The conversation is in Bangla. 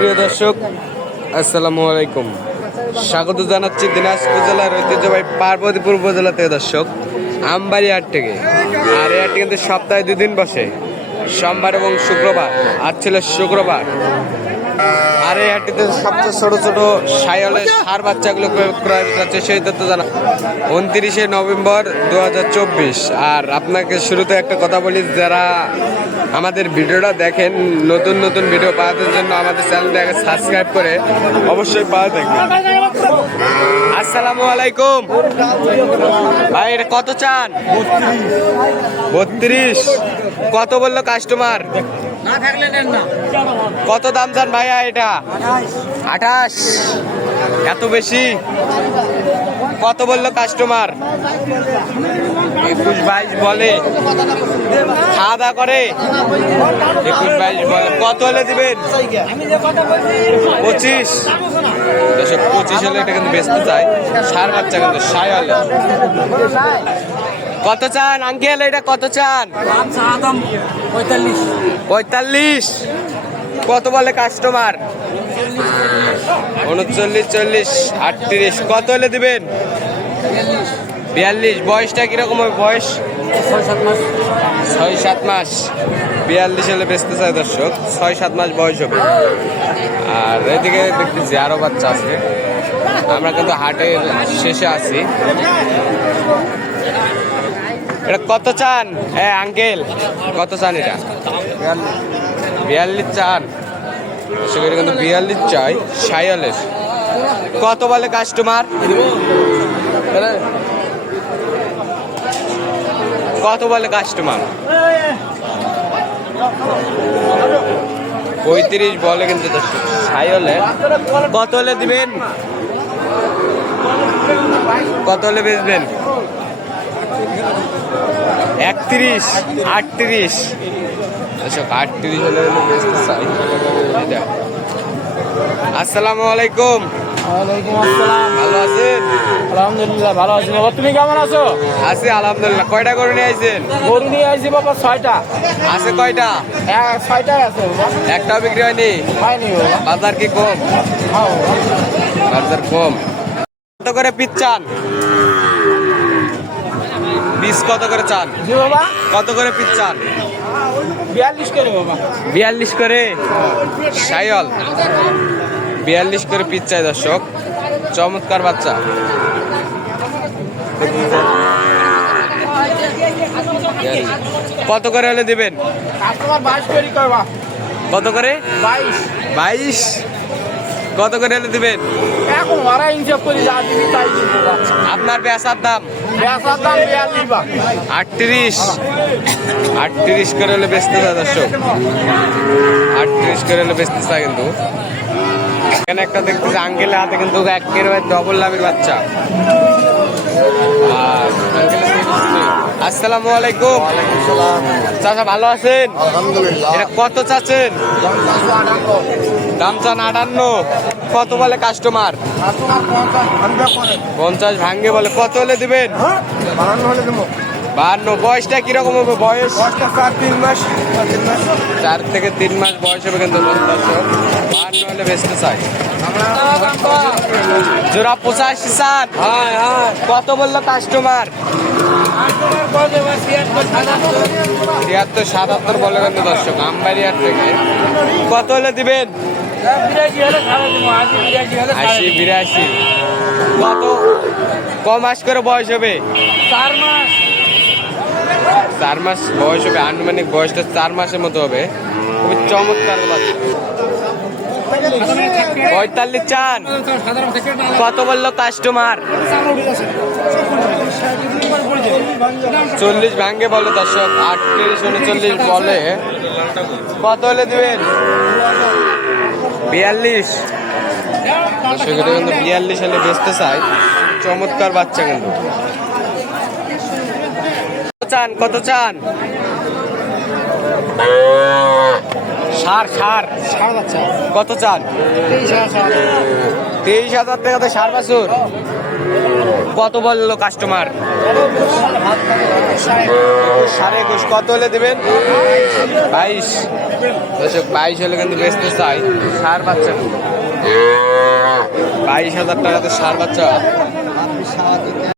সুপ্রিয় দর্শক, আসসালামু আলাইকুম। স্বাগত জানাচ্ছি দিনাজপুর জেলার ঐতিহ্যবাহী পার্বতীপুর উপজেলা থেকে দর্শক, আমবাড়ি হাট থেকে। আর এই হাটটি কিন্তু সপ্তাহে 2 দিন বসে, সোমবার এবং শুক্রবার। আজ ছিল শুক্রবার। আর এই হাটটিতে সবচেয়ে ছোট ছোট সায়ালের ষাঁড় বাচ্চাগুলো ক্রয় যাচ্ছে সেই তথ্য জানা 29শে নভেম্বর 2024। আর আপনাকে শুরুতে একটা কথা বলি, যারা আমাদের ভিডিওটা দেখেন, নতুন নতুন ভিডিও পাওয়ার জন্য আমাদের চ্যানেলটাকে সাবস্ক্রাইব করে অবশ্যই পাওয়া দেখবেন। আসসালামু আলাইকুম ভাই, এটা কত চান? 32। কত বললো কাস্টমার? কত দাম চান ভাইয়া এটা? 28। এত বেশি? কত বললো কাস্টমার? 21-22 বলে। খাওয়া দাওয়া করে? 21-22 বলে। কত হলে দিবেন? 25। 25 হলে এটা কিন্তু বেচতে চাই। ষাঁড় বাচ্চা কিন্তু সায়াল। কত চান আঙ্কেল? এটা কত চান? 45। কত বলে কাস্টমার? 39, 40, 38। কত হলে দিবেন? 42। বয়সটা কিরকম হবে? বয়স 6-7 মাস। 42 হলে বেচতে চাই দর্শক, 6-7 মাস বয়স হবে। আর এদিকে দেখতেছি আরো বাচ্চা আছে। আমরা কিন্তু হাটের শেষে আছি। এটা কত চান? হ্যাঁ আঙ্কেল, কত চান এটা? 42 চান? সেখানে কিন্তু 42 চাই সায়ালের। কত বলে কাস্টমার? কত বলে কাস্টমার? 35 বলে কিন্তু সায়ালে। কত হলে দিবেন? কত হলে বেচবেন? 31, 38। 38 হলে বেচতে চাই। আসসালামু আলাইকুম। ওয়ালাইকুম আসসালাম। ভালো আছেন? আলহামদুলিল্লাহ ভালো আছি বাবা, তুমি কেমন আছো? আছি আলহামদুলিল্লাহ। কয়টা গরু নিয়ে আইছেন? গরু নিয়ে আইছি বাবা 6টা। আছে কয়টা? 6টাই আছে বাবা। একটাও বিক্রি হয়নি? হয়নি বাবা। বাজার কি কম? হ্যাঁ বাজার কম। কত করে পিস চান? পিস কত করে চান? জি বাবা। কত করে পিস চান? 42 করে বাবা। 42 করে সায়াল। 42 করে পিস চাই দর্শক। চমৎকার বাচ্চা। কত করে হলে দিবেন? কাস্টমার 22 করে কইবা। কত করে? 22। 22। কত করে হলে দিবেন? এখন ওরা হিসাব করে যা দিবি তাই দিব বাবা। আপনার বেচার দাম? বেচার দাম 42 বা। 38। 38 করে হলে বেচতে চাই দর্শক। 38 করে হলে বেচতে চাই কিন্তু। এখানে একটা দেখতেছি আঙ্কেলের হাতে কিন্তু একেবারে ডবল লাভের বাচ্চা। আর আসসালামু আলাইকুম। চাচা ভালো আছেন? আলহামদুলিল্লাহ। এটা কত চাচ্ছেন? দাম চান 58। কত বলে কাস্টমার? 50 ভাঙ্গে বলে। কত হলে দিবেন? 52। বয়সটা কিরকম হবে? বয়স 3 মাস। 4 থেকে 3 মাস বয়স হবে কিন্তু 52 হলে বেচতে চাই। জোড়া 85 চান? কত বললো কাস্টমার? 73-77 বলে কিন্তু দর্শক আমবাড়ি হাট থেকে। কত হলে দিবেন? 80-82। কত কমাস করে বয়স হবে? 4 মাস বয়স হবে। আনুমানিক বয়সটা 4 মাসের মতো হবে। খুবই চমৎকার বাচ্চা। 45 চান? কত বললো কাস্টমার? 40 ভাঙ্গে বলে দর্শক। 38-39 বলে। কত হলে দিবেন? 42। দর্শক এটা কিন্তু 42 হলে বেচতে চাই। চমৎকার বাচ্চা কিন্তু। কত চান? ষাঁড় বাচ্চা কত চান? 23,000 টাকা তো ষাঁড় বাছুর। কত বললো কাস্টমার? 21.5। কত হলে দেবেন? 22। দর্শক 22 হলে কিন্তু বেচতে চাই ষাঁড় বাচ্চা 22,000 টাকাতে ষাঁড় বাচ্চা